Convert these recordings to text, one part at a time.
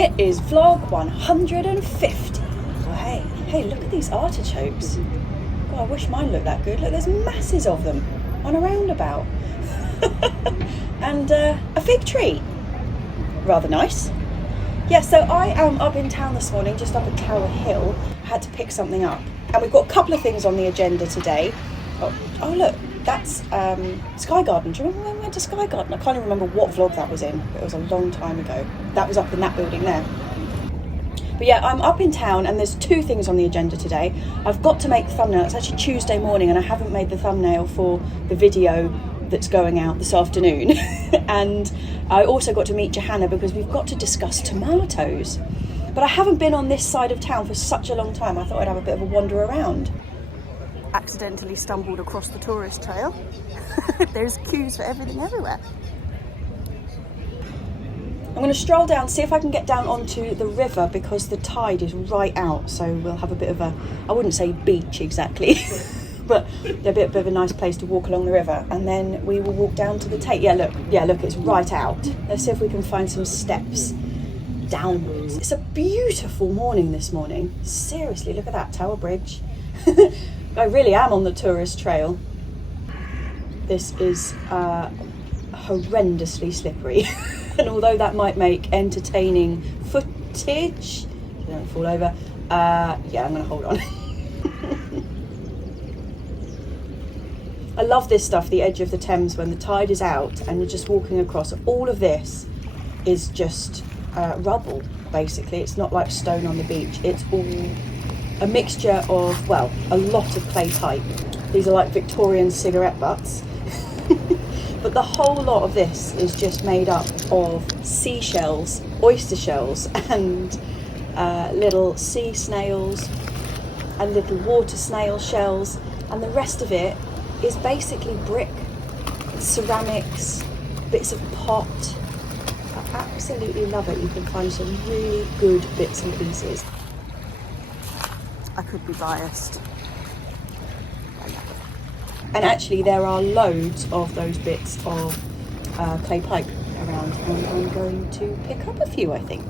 It is vlog 150. Well, hey, look at these artichokes. God, I wish mine looked that good. Look, there's masses of them on a roundabout. And a fig tree. Rather nice. Yeah, so I am up in town this morning, just up at Tower Hill. I had to pick something up. And we've got a couple of things on the agenda today. Oh look, that's Sky Garden. Do you remember when we went to Sky Garden? I can't even remember what vlog that was in, but it was a long time ago. That was up in that building there. But yeah, I'm up in town and there's two things on the agenda today. I've got to make the thumbnail. It's actually Tuesday morning and I haven't made the thumbnail for the video that's going out this afternoon. And I also got to meet Johanna because we've got to discuss tomatoes. But I haven't been on this side of town for such a long time. I thought I'd have a bit of a wander around. Accidentally stumbled across the tourist trail. There's queues for everything everywhere. I'm going to stroll down, see if I can get down onto the river because the tide is right out. So we'll have a bit of a, I wouldn't say beach exactly, but a bit of a nice place to walk along the river. And then we will walk down to the Tate. Yeah, look, it's right out. Let's see if we can find some steps downwards. It's a beautiful morning this morning. Seriously, look at that Tower Bridge. I really am on the tourist trail. This is horrendously slippery. And although that might make entertaining footage, don't fall over, yeah, I'm gonna hold on. I love this stuff, the edge of the Thames when the tide is out and you're just walking across. All of this is just rubble, basically. It's not like stone on the beach. It's all a mixture of, well, a lot of clay pipe. These are like Victorian cigarette butts. But the whole lot of this is just made up of seashells, oyster shells, and little sea snails and little water snail shells. And the rest of it is basically brick, ceramics, bits of pot. I absolutely love it. You can find some really good bits and pieces. I could be biased. And actually there are loads of those bits of clay pipe around and I'm going to pick up a few, I think.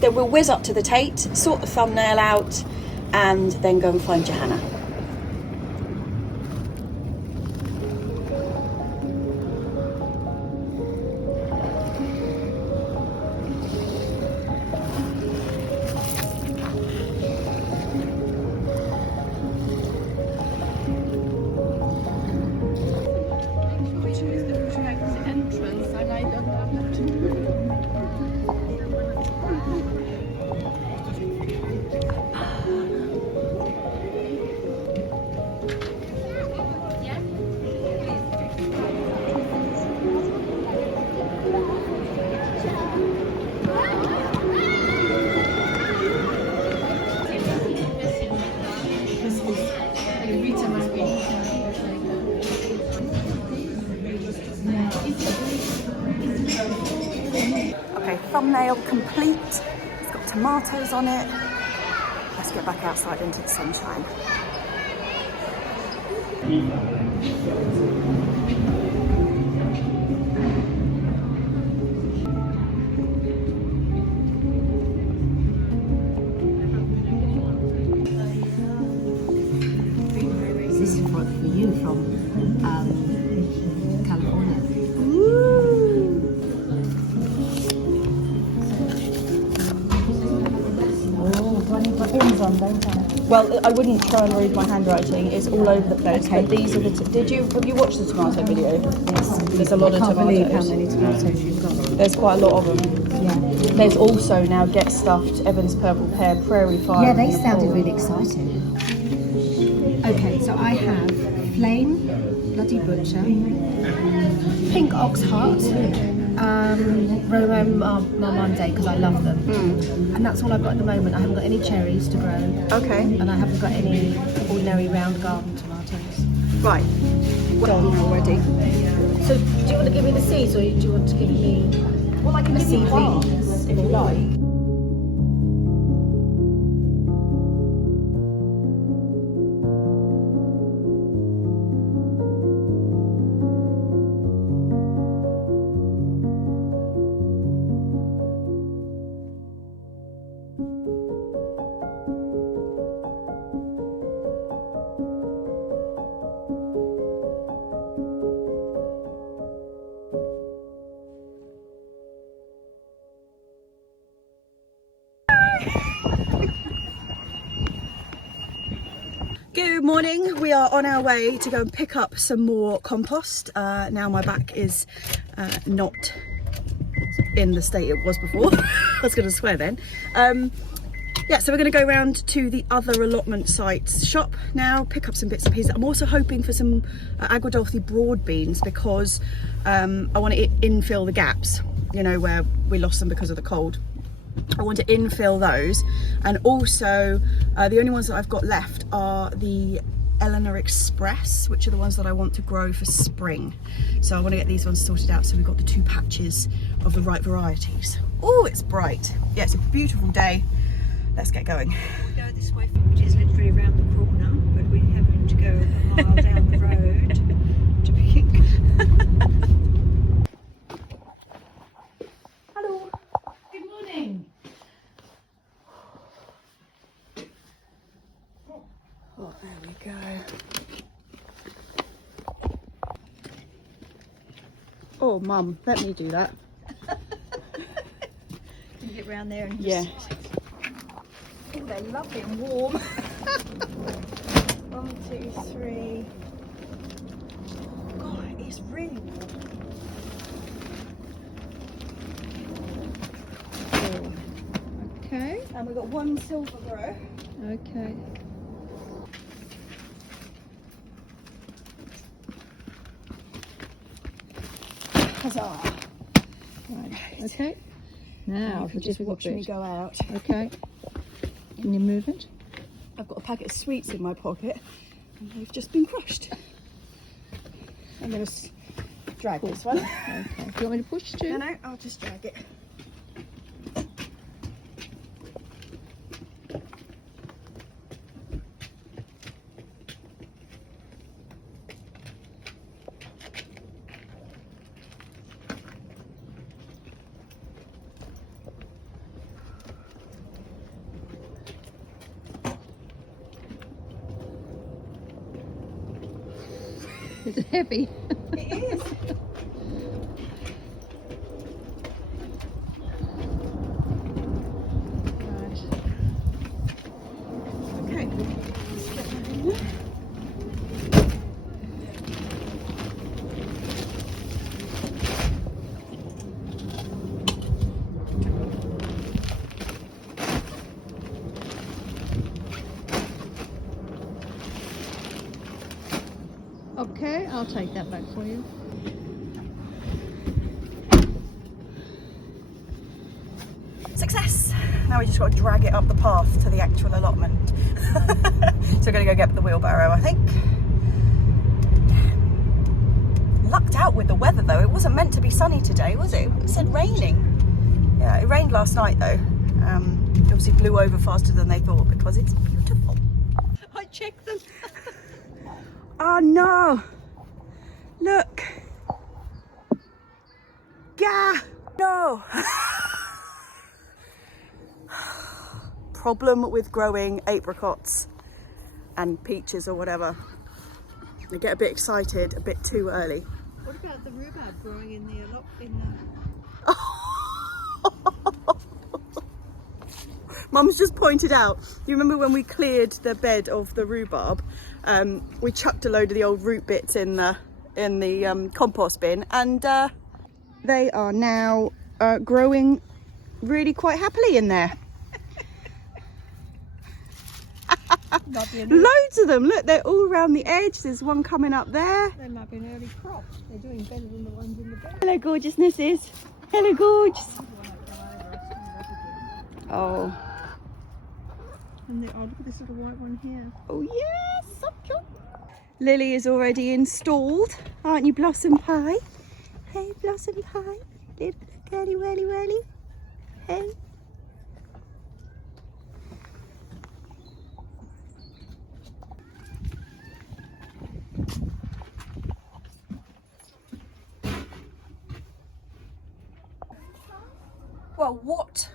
Then we'll whiz up to the Tate, sort the thumbnail out and then go and find Johanna. Okay, thumbnail complete. It's got tomatoes on it. Let's get back outside into the sunshine. This is for you from California. Well, I wouldn't try and read my handwriting. It's all over the place. Okay. But these are the. Have you watched the tomato video? Yes. There's a lot of I can't believe how tomatoes. many tomatoes you've got. There's quite a lot of them. Yeah. There's also now Get Stuffed, Evans Purple Pear, Prairie Fire. Yeah, they sounded really exciting. Okay, so I have Flame, Bloody Butcher, Pink Ox Heart, Romo Monday because I love them. And that's all I've got at the moment. I haven't got any cherries to grow. Okay. And I haven't got any ordinary round garden tomatoes. Right. Done already. So do you want to give me the seeds or do you want to give me the seedlings if you like. Good morning. We are on our way to go and pick up some more compost. Now my back is not in the state it was before. I was going to swear then. Yeah, so we're going to go round to the other allotment site's shop now, pick up some bits and pieces. I'm also hoping for some Agrodolphy broad beans because I want to infill the gaps, you know, where we lost them because of the cold. I want to infill those, and also the only ones that I've got left are the Eleanor Express, which are the ones that I want to grow for spring. So I want to get these ones sorted out so we've got the 2 patches of the right varieties. Oh, it's bright. Yeah, it's a beautiful day. Let's get going. We go this way, which is literally around the corner, but we're having to go a mile down the road to pick. Hello. Good morning. Oh, there we go. Oh, Mum, let me do that. Can you get round there and Yeah. Oh, they're lovely and warm. 1, 2, 3. Oh, it is really warm. 4. Okay. And we've got 1 silver grow. Okay. Huzzah. Right. Okay. Now, You can just watch me go out. Okay. Can you move it? I've got a packet of sweets in my pocket and they've just been crushed. I'm going to drag this one. Okay. Do you want me to push too? No, I'll just drag it. Is it heavy? It is. Right. Okay. Let's get that in there. Okay, I'll take that back for you. Success! Now we just got to drag it up the path to the actual allotment. So we're going to go get the wheelbarrow, I think. Lucked out with the weather though. It wasn't meant to be sunny today, was it? It said raining. Yeah, it rained last night though. It obviously blew over faster than they thought because it's beautiful. I checked them. Oh no! Look! Gah! No! Problem with growing apricots and peaches or whatever. They get a bit excited a bit too early. What about the rhubarb growing in the Mum's just pointed out, you remember when we cleared the bed of the rhubarb, we chucked a load of the old root bits in the compost bin, and they are now growing really quite happily in there. Loads of them, look, they're all around the edge. There's one coming up there. They might be an early crop. They're doing better than the ones in the bed. Hello gorgeousnesses. Hello gorgeous. Oh. And oh, look at this little white one here. Oh yes, so cute. Lily is already installed, aren't you, Blossom Pie? Hey, Blossom Pie, little girly whirly whirly. Hey. Well, what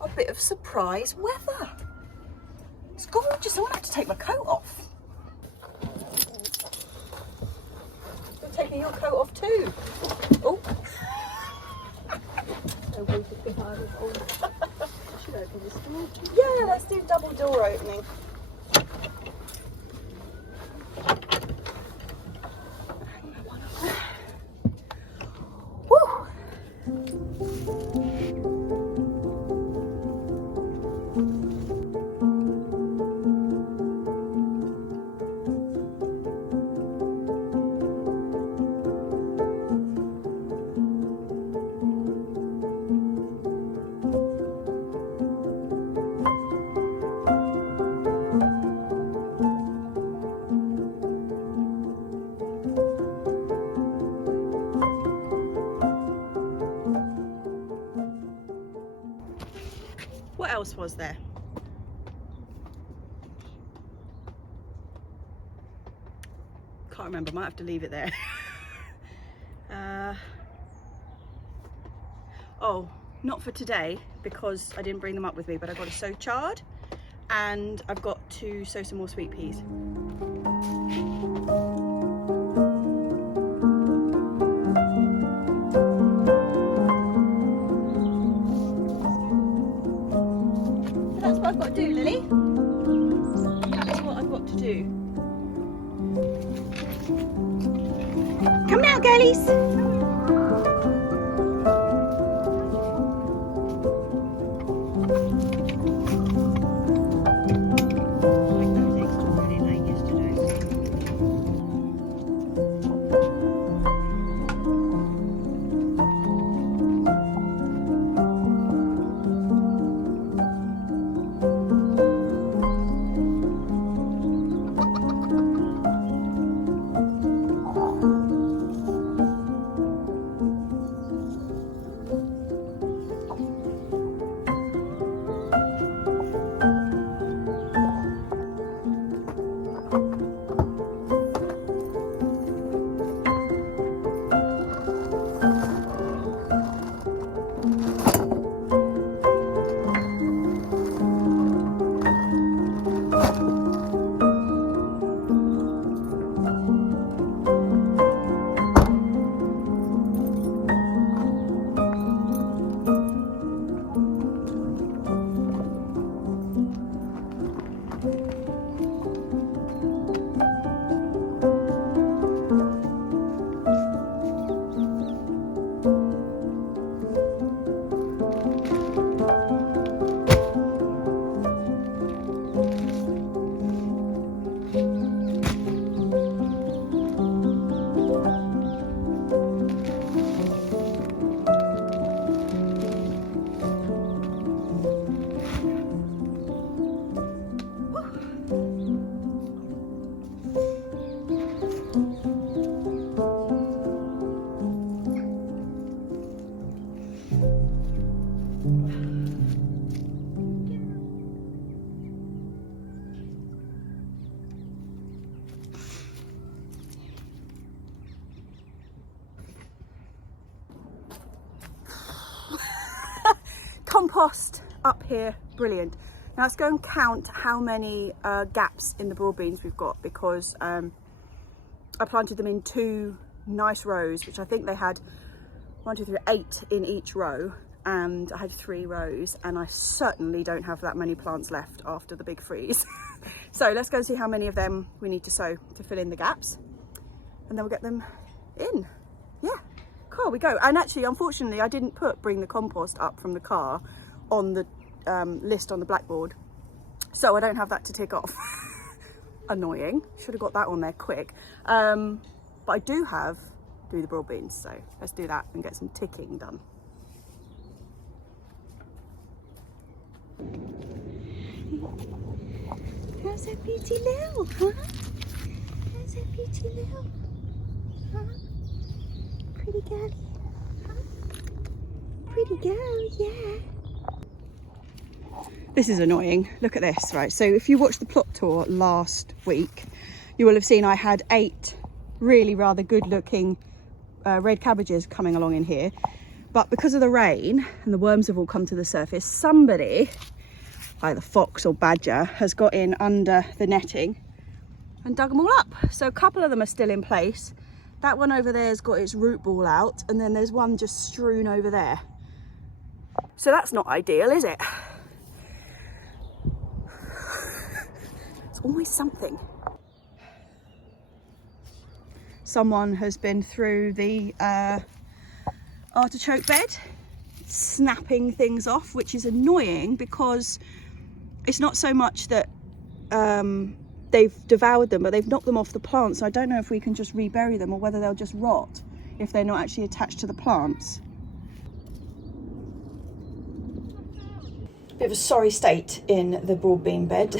a bit of surprise weather. It's gorgeous. I won't have to take my coat off. You're taking your coat off too. Oh. Yeah, let's do double door opening. Woo! What else was there? Can't remember, might have to leave it there. Oh, not for today because I didn't bring them up with me, but I got a sow chard and I've got to sow some more sweet peas. That's what I've got to do, Lily. That's what I've got to do. Come now, girlies. Compost up here, brilliant. Now let's go and count how many gaps in the broad beans we've got, because I planted them in 2 nice rows, which I think they had 1, 2, 3, 8 in each row, and I had 3 rows, and I certainly don't have that many plants left after the big freeze. So let's go and see how many of them we need to sow to fill in the gaps, and then we'll get them in. Yeah. Car we go. And actually, unfortunately, I didn't bring the compost up from the car on the list on the blackboard, so I don't have that to tick off. Annoying, should have got that on there quick. But I do the broad beans, so let's do that and get some ticking done. How's that beauty little, huh? How's that beauty little, huh? Pretty girl, huh? Pretty girl, yeah. This is annoying. Look at this, right? So if you watched the plot tour last week, you will have seen I had 8 really rather good looking red cabbages coming along in here. But because of the rain and the worms have all come to the surface, somebody, either fox or badger, has got in under the netting and dug them all up. So a couple of them are still in place. That one over there has got its root ball out, and then there's one just strewn over there. So that's not ideal, is it? always something. Someone has been through the artichoke bed, snapping things off, which is annoying because it's not so much that they've devoured them, but they've knocked them off the plants. So I don't know if we can just rebury them or whether they'll just rot if they're not actually attached to the plants. Bit of a sorry state in the broad bean bed.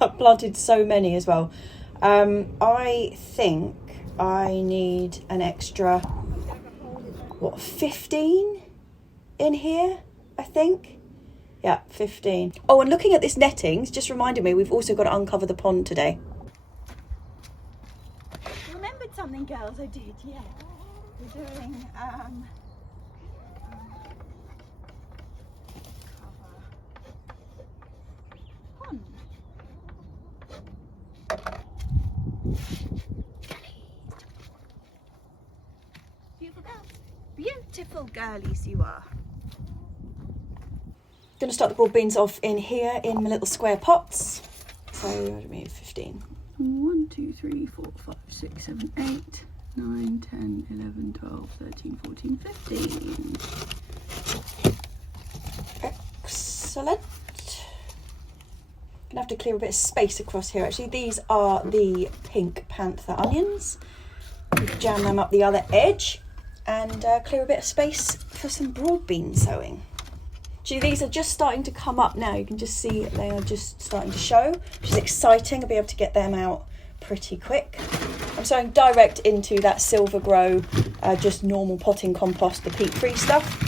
I've planted so many as well. I think I need an extra, what, 15 in here, I think. Yeah, 15. Oh, and looking at this nettings just reminded me we've also got to uncover the pond today. Remembered something, girls, I did, yeah. We're doing pond. Beautiful girls. Beautiful girlies you are. Going to start the broad beans off in here in my little square pots. So what do we need? 15. 1, 2, 3, 4, 5, 6, 7, 8, 9, 10, 11, 12, 13, 14, 15. Excellent. Gonna have to clear a bit of space across here. Actually, these are the pink panther onions. Jam them up the other edge and clear a bit of space for some broad bean sowing. Gee, these are just starting to come up now. You can just see they are just starting to show, which is exciting. I'll be able to get them out pretty quick. I'm sowing direct into that Silver Grow, just normal potting compost, the peat-free stuff.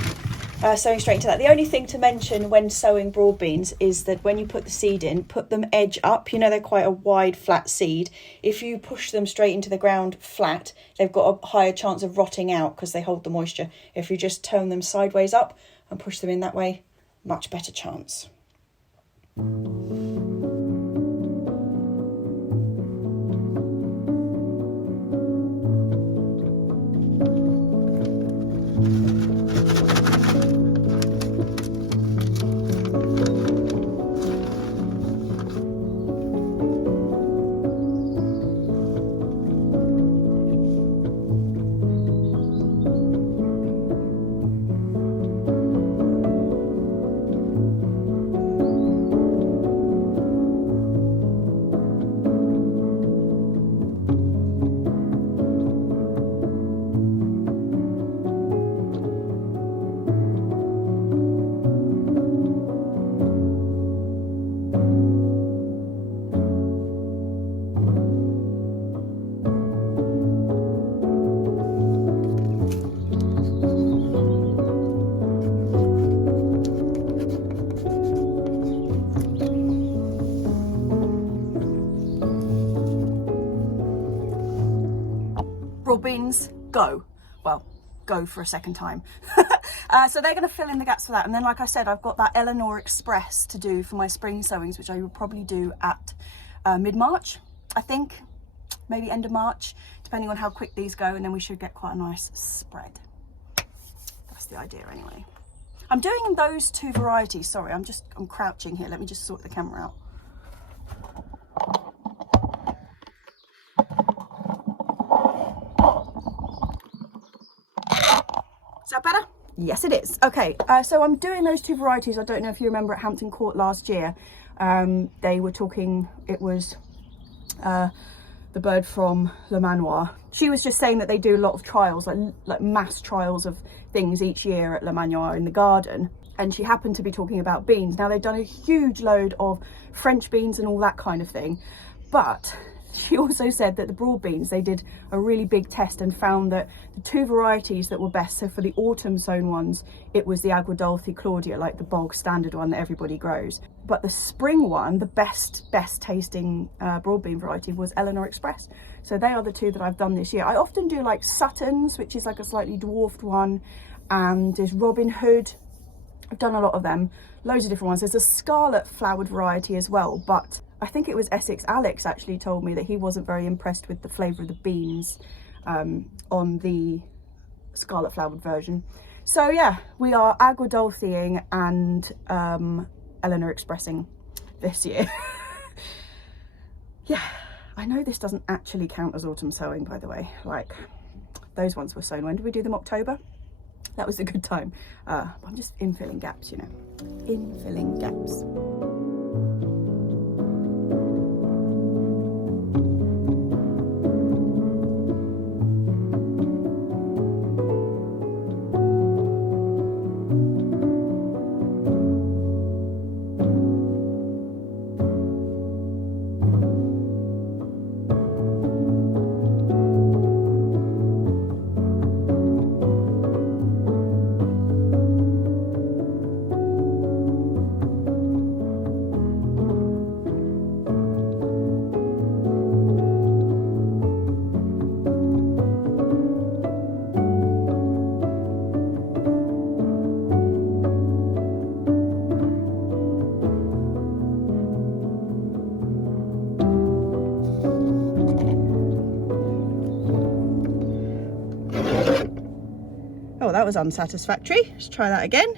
Sowing straight into that. The only thing to mention when sowing broad beans is that when you put the seed in, put them edge up. You know, they're quite a wide, flat seed. If you push them straight into the ground flat, they've got a higher chance of rotting out because they hold the moisture. If you just turn them sideways up and push them in that way, much better chance. Broad beans, go. Well, go for a second time. So they're going to fill in the gaps for that. And then, like I said, I've got that Eleanor Express to do for my spring sowings, which I will probably do at mid-March, I think. Maybe end of March, depending on how quick these go. And then we should get quite a nice spread. That's the idea anyway. I'm doing those two varieties. Sorry, I'm crouching here. Let me just sort the camera out. Is that better? Yes, it is. Okay, so I'm doing those two varieties. I don't know if you remember at Hampton Court last year, they were talking, it was the bird from Le Manoir. She was just saying that they do a lot of trials, like mass trials of things each year at Le Manoir in the garden. And she happened to be talking about beans. Now, they've done a huge load of French beans and all that kind of thing. But she also said that the broad beans, they did a really big test and found that the two varieties that were best, so for the autumn sown ones, it was the Agrodolce Claudia, like the bog standard one that everybody grows. But the spring one, the best tasting broad bean variety was Eleanor Express. So they are the two that I've done this year. I often do like Sutton's, which is like a slightly dwarfed one, and there's Robin Hood. I've done a lot of them, loads of different ones. There's a scarlet flowered variety as well, but I think it was Essex Alex actually told me that he wasn't very impressed with the flavour of the beans on the scarlet flowered version. So yeah, we are Agrodolceing and Eleanor Expressing this year. Yeah, I know this doesn't actually count as autumn sowing, by the way. Like, those ones were sown. When did we do them? October? That was a good time. I'm just infilling gaps, you know. Infilling gaps. Oh, that was unsatisfactory. Let's try that again.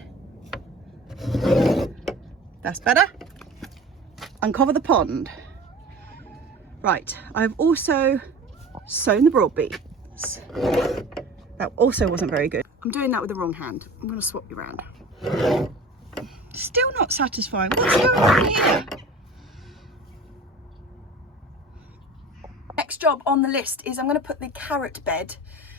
That's better. Uncover the pond. Right, I've also sown the broad beans. That also wasn't very good. I'm doing that with the wrong hand. I'm going to swap you around. Still not satisfying. What's going on here? Next job on the list is I'm going to put the carrot bed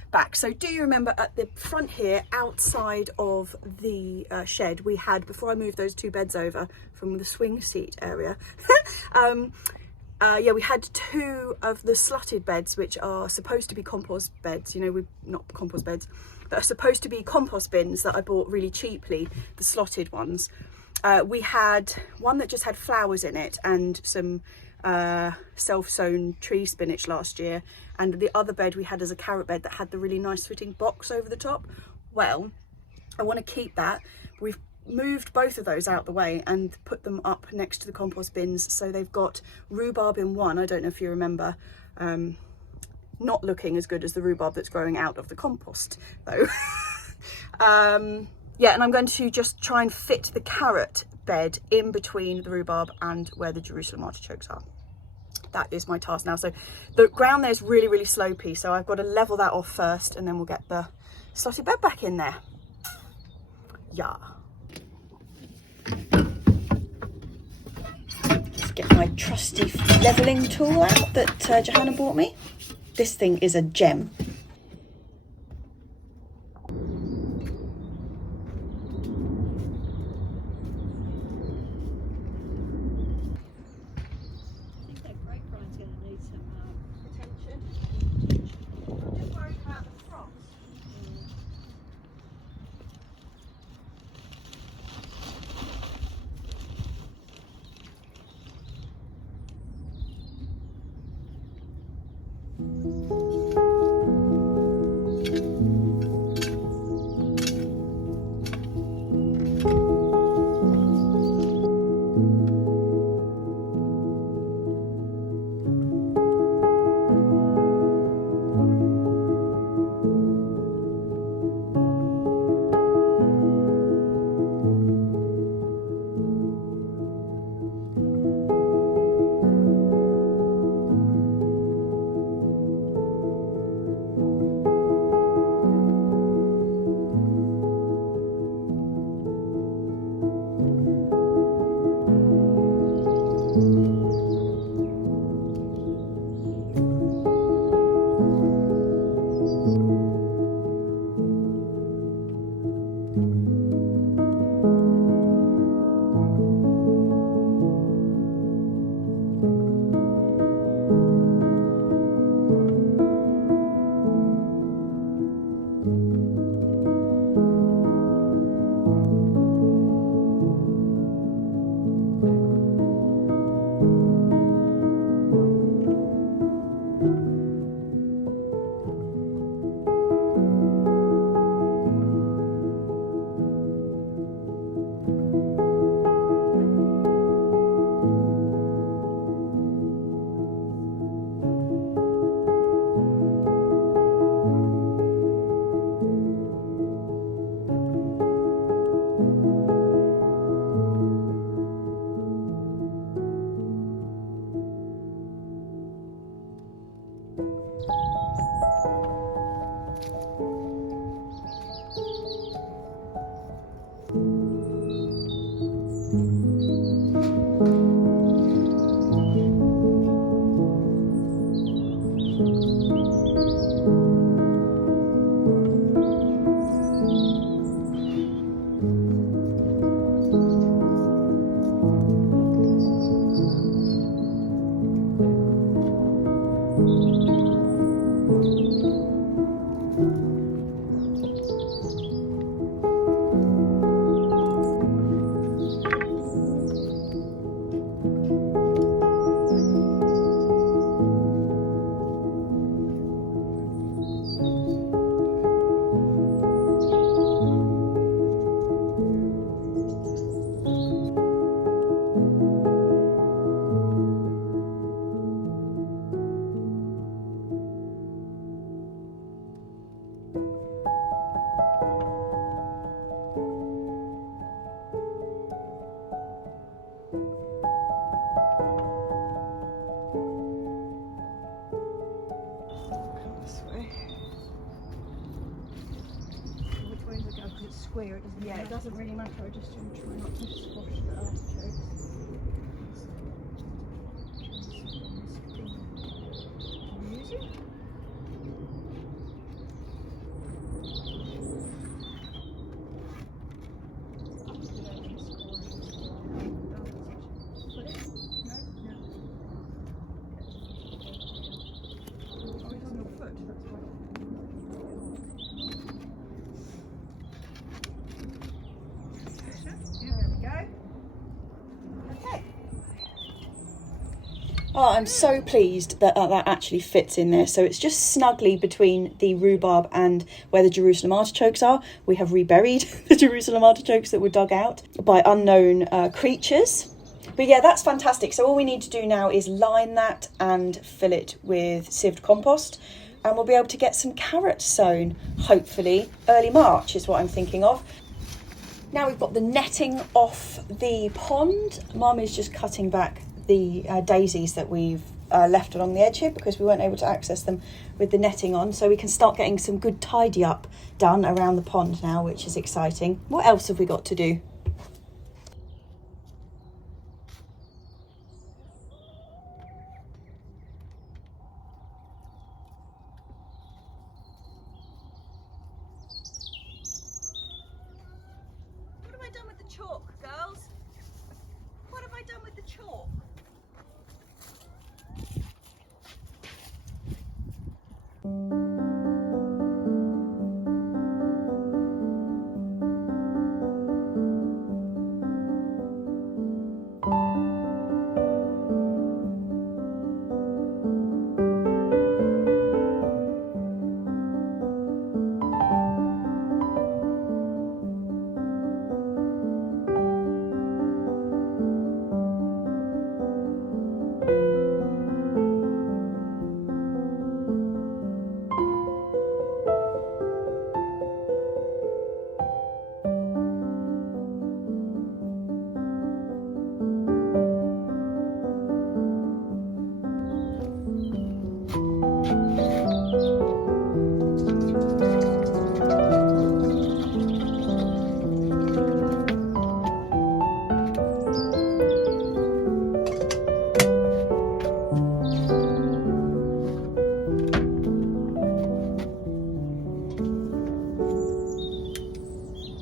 back. So do you remember at the front here, outside of the shed, we had, before I moved those 2 beds over from the swing seat area, yeah, we had 2 of the slotted beds, which are supposed to be compost beds, you know, not compost beds, that are supposed to be compost bins that I bought really cheaply, the slotted ones. We had one that just had flowers in it and some self-sown tree spinach last year, and the other bed we had as a carrot bed that had the really nice fitting box over the top. Well, I want to keep that. We've moved both of those out the way and put them up next to the compost bins, so they've got rhubarb in one. I don't know if you remember, not looking as good as the rhubarb that's growing out of the compost though. Yeah, and I'm going to just try and fit the carrot bed in between the rhubarb and where the Jerusalem artichokes are. That is my task now. So the ground there's really, really slopey, so I've got to level that off first, and then we'll get the slotted bed back in there. Yeah. Let's get my trusty levelling tool out that Johanna bought me. This thing is a gem. weird, isn't it? Yeah. It doesn't really matter, I just try not to squash the artichokes. Music? Oh, I'm so pleased that that actually fits in there. So it's just snugly between the rhubarb and where the Jerusalem artichokes are. We have reburied the Jerusalem artichokes that were dug out by unknown creatures. But yeah, that's fantastic. So all we need to do now is line that and fill it with sieved compost. And we'll be able to get some carrots sown, hopefully early March is what I'm thinking of. Now we've got the netting off the pond. Mum is just cutting back the daisies that we've left along the edge here because we weren't able to access them with the netting on, so we can start getting some good tidy up done around the pond now, which is exciting. What else have we got to do? What have I done with the chalk, girls? What have I done with the chalk?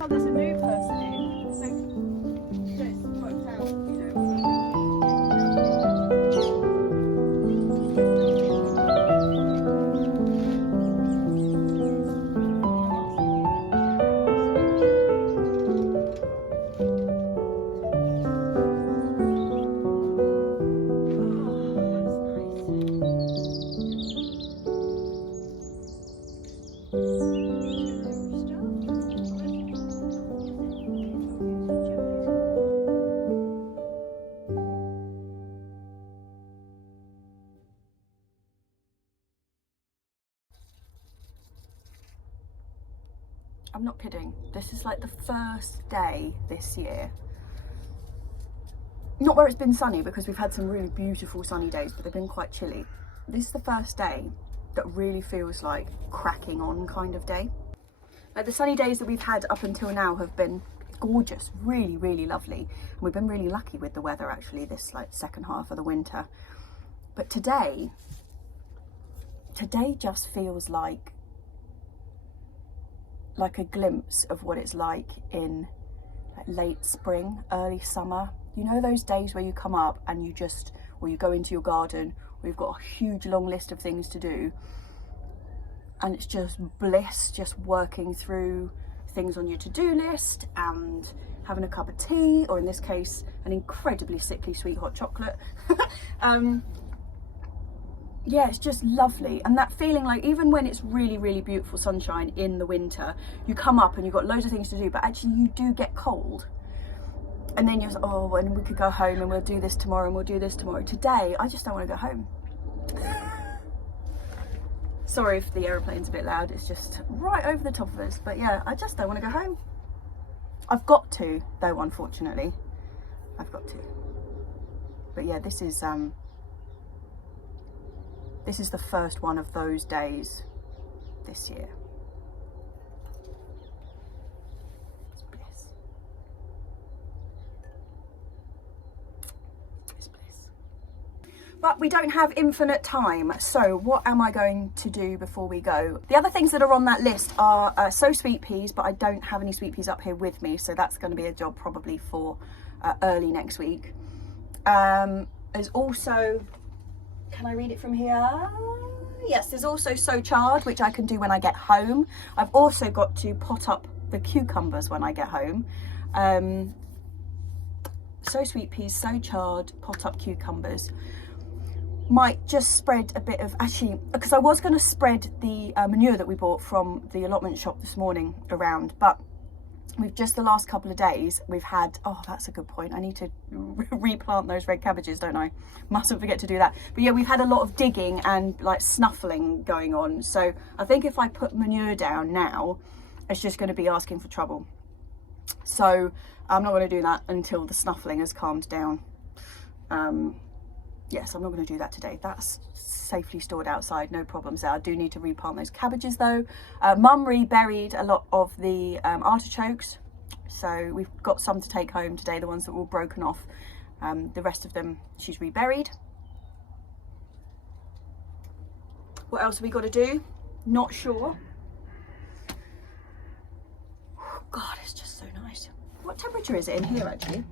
Oh, there's a new person in, so just worked out, you know. I'm not kidding. This is like the first day this year. Not where it's been sunny, because we've had some really beautiful sunny days, but they've been quite chilly. This is the first day that really feels like cracking on kind of day. Like the sunny days that we've had up until now have been gorgeous, really, really lovely. And we've been really lucky with the weather actually this like second half of the winter. But today just feels like a glimpse of what it's like in like late spring, early summer. You know those days where you come up and you go into your garden, or you've got a huge long list of things to do, and it's just bliss, just working through things on your to-do list and having a cup of tea, or in this case, an incredibly sickly sweet hot chocolate. Yeah, it's just lovely. And that feeling, like even when it's really, really beautiful sunshine in the winter, you come up and you've got loads of things to do, but actually you do get cold. And then you're just, oh, and we could go home and we'll do this tomorrow and we'll do this tomorrow. Today, I just don't want to go home. Sorry if the aeroplane's a bit loud, it's just right over the top of us. But yeah, I just don't want to go home. I've got to, though, unfortunately. I've got to. But yeah, this is the first one of those days this year. But we don't have infinite time, so what am I going to do before we go? The other things that are on that list are sow sweet peas, but I don't have any sweet peas up here with me, so that's going to be a job probably for early next week. There's also, can I read it from here? Yes, there's also sow chard, which I can do when I get home. I've also got to pot up the cucumbers when I get home. Sow sweet peas, sow chard, pot up cucumbers. Might just spread a bit of, actually, because I was going to spread the manure that we bought from the allotment shop this morning around, but we've just the last couple of days we've had, oh, that's a good point, I need to replant those red cabbages, don't I? Mustn't forget to do that. But yeah, we've had a lot of digging and like snuffling going on, so I think if I put manure down now, it's just going to be asking for trouble. So I'm not going to do that until the snuffling has calmed down. Yes, I'm not going to do that today. That's safely stored outside, no problems there. I do need to replant those cabbages though. Mum reburied a lot of the artichokes, so we've got some to take home today, the ones that were all broken off. The rest of them she's reburied. What else have we got to do? Not sure. Oh, God, it's just so nice. What temperature is it in here actually?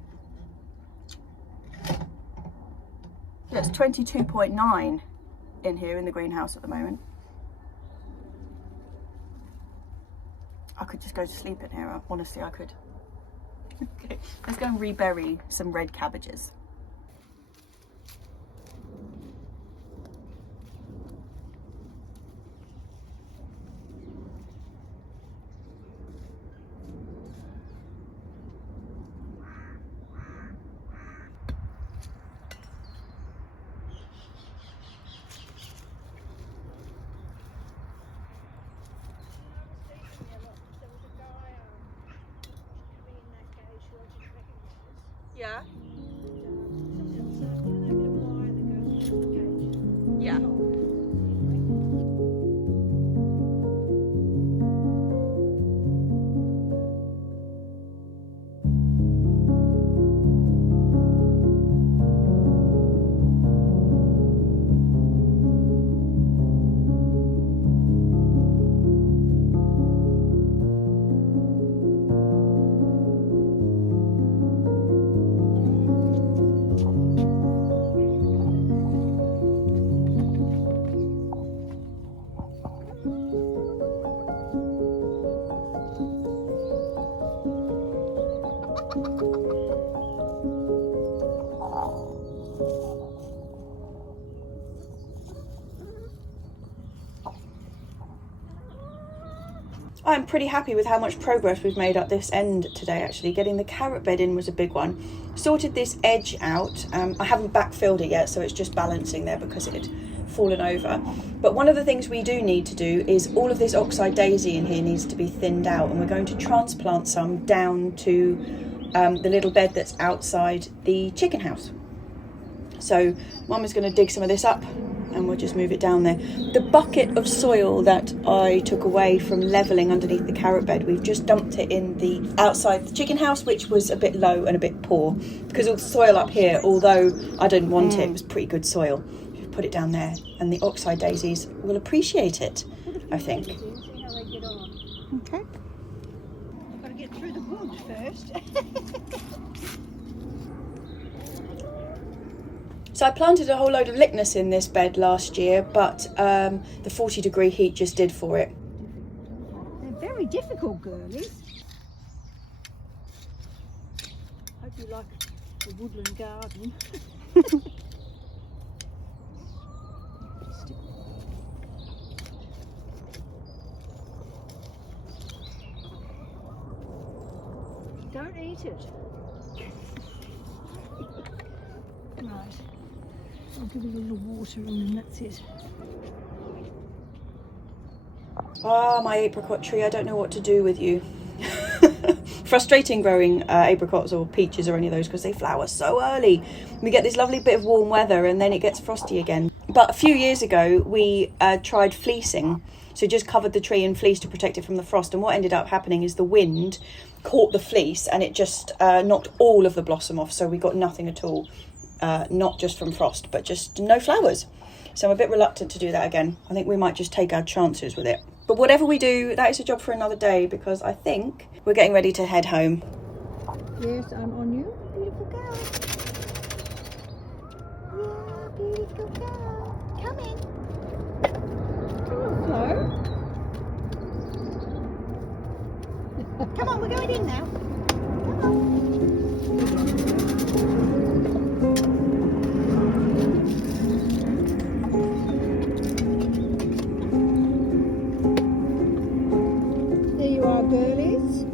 Yeah, it's 22.9 in here in the greenhouse at the moment. I could just go to sleep in here, honestly I could. Okay, let's go and rebury some red cabbages. Yeah. Yeah. I'm pretty happy with how much progress we've made at this end today actually. Getting the carrot bed in was a big one. Sorted this edge out. I haven't backfilled it yet, so it's just balancing there because it had fallen over. But one of the things we do need to do is all of this oxeye daisy in here needs to be thinned out, and we're going to transplant some down to the little bed that's outside the chicken house. So Mum is going to dig some of this up and we'll just move it down there. The bucket of soil that I took away from levelling underneath the carrot bed, we've just dumped it in the outside the chicken house, which was a bit low and a bit poor because all the soil up here, although I didn't want it, was pretty good soil. Put it down there and the oxeye daisies will appreciate it, I think. See how they get on. Okay. I've got to get through the woods first. So I planted a whole load of Lychnis in this bed last year, but the 40-degree heat just did for it. They're very difficult, girlies. Hope you like the woodland garden. Don't eat it. Right. I'll give it a little water and then that's it. Ah, my apricot tree, I don't know what to do with you. Frustrating growing apricots or peaches or any of those because they flower so early. We get this lovely bit of warm weather and then it gets frosty again. But a few years ago we tried fleecing, so just covered the tree in fleece to protect it from the frost, and what ended up happening is the wind caught the fleece and it just knocked all of the blossom off, so we got nothing at all. not just from frost, but just no flowers. So I'm a bit reluctant to do that again. I think we might just take our chances with it. But whatever we do, that is a job for another day, because I think we're getting ready to head home. Yes, I'm on you. Beautiful girl. Yeah, beautiful girl. Come in. Come on, Flo. Come on, we're going in now. Come on. There you are, girlies.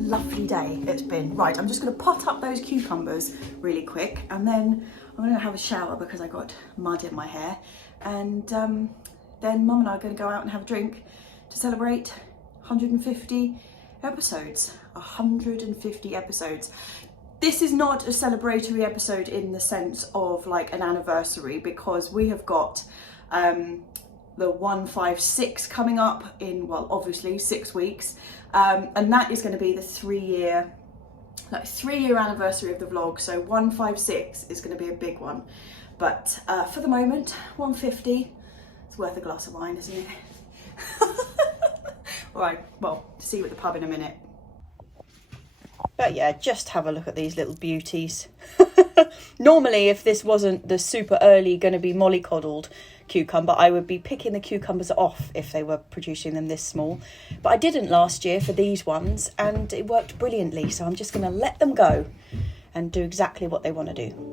Lovely day it's been. Right, I'm just going to pot up those cucumbers really quick, and then I'm going to have a shower because I got mud in my hair, and then Mum and I are going to go out and have a drink to celebrate 150 episodes. 150 episodes. This is not a celebratory episode in the sense of like an anniversary, because we have got the 156 coming up in, well, obviously 6 weeks, and that is going to be the 3-year anniversary of the vlog. So 156 is going to be a big one, but for the moment 150, it's worth a glass of wine, isn't it? All right, well, see you at the pub in a minute. But yeah, just have a look at these little beauties. Normally, if this wasn't the super early going to be mollycoddled cucumber, I would be picking the cucumbers off if they were producing them this small. But I didn't last year for these ones, and it worked brilliantly. So I'm just going to let them go and do exactly what they want to do.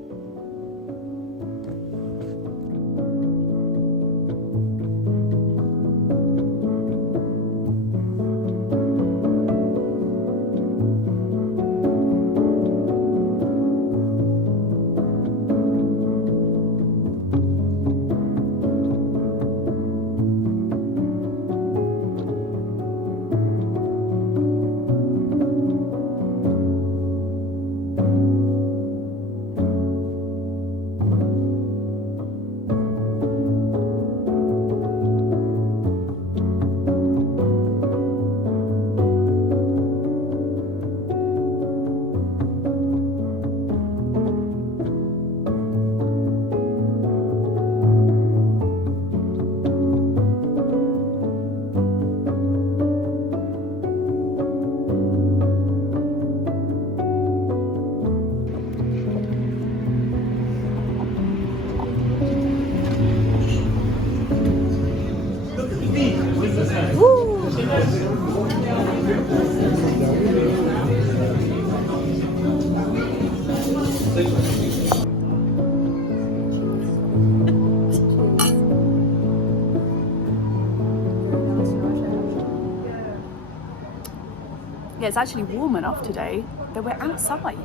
Yeah, it's actually warm enough today that we're outside.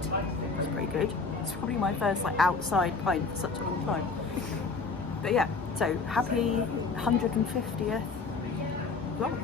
It's pretty good. It's probably my first like outside pint for such a long time. But yeah, so happy 150th vlog.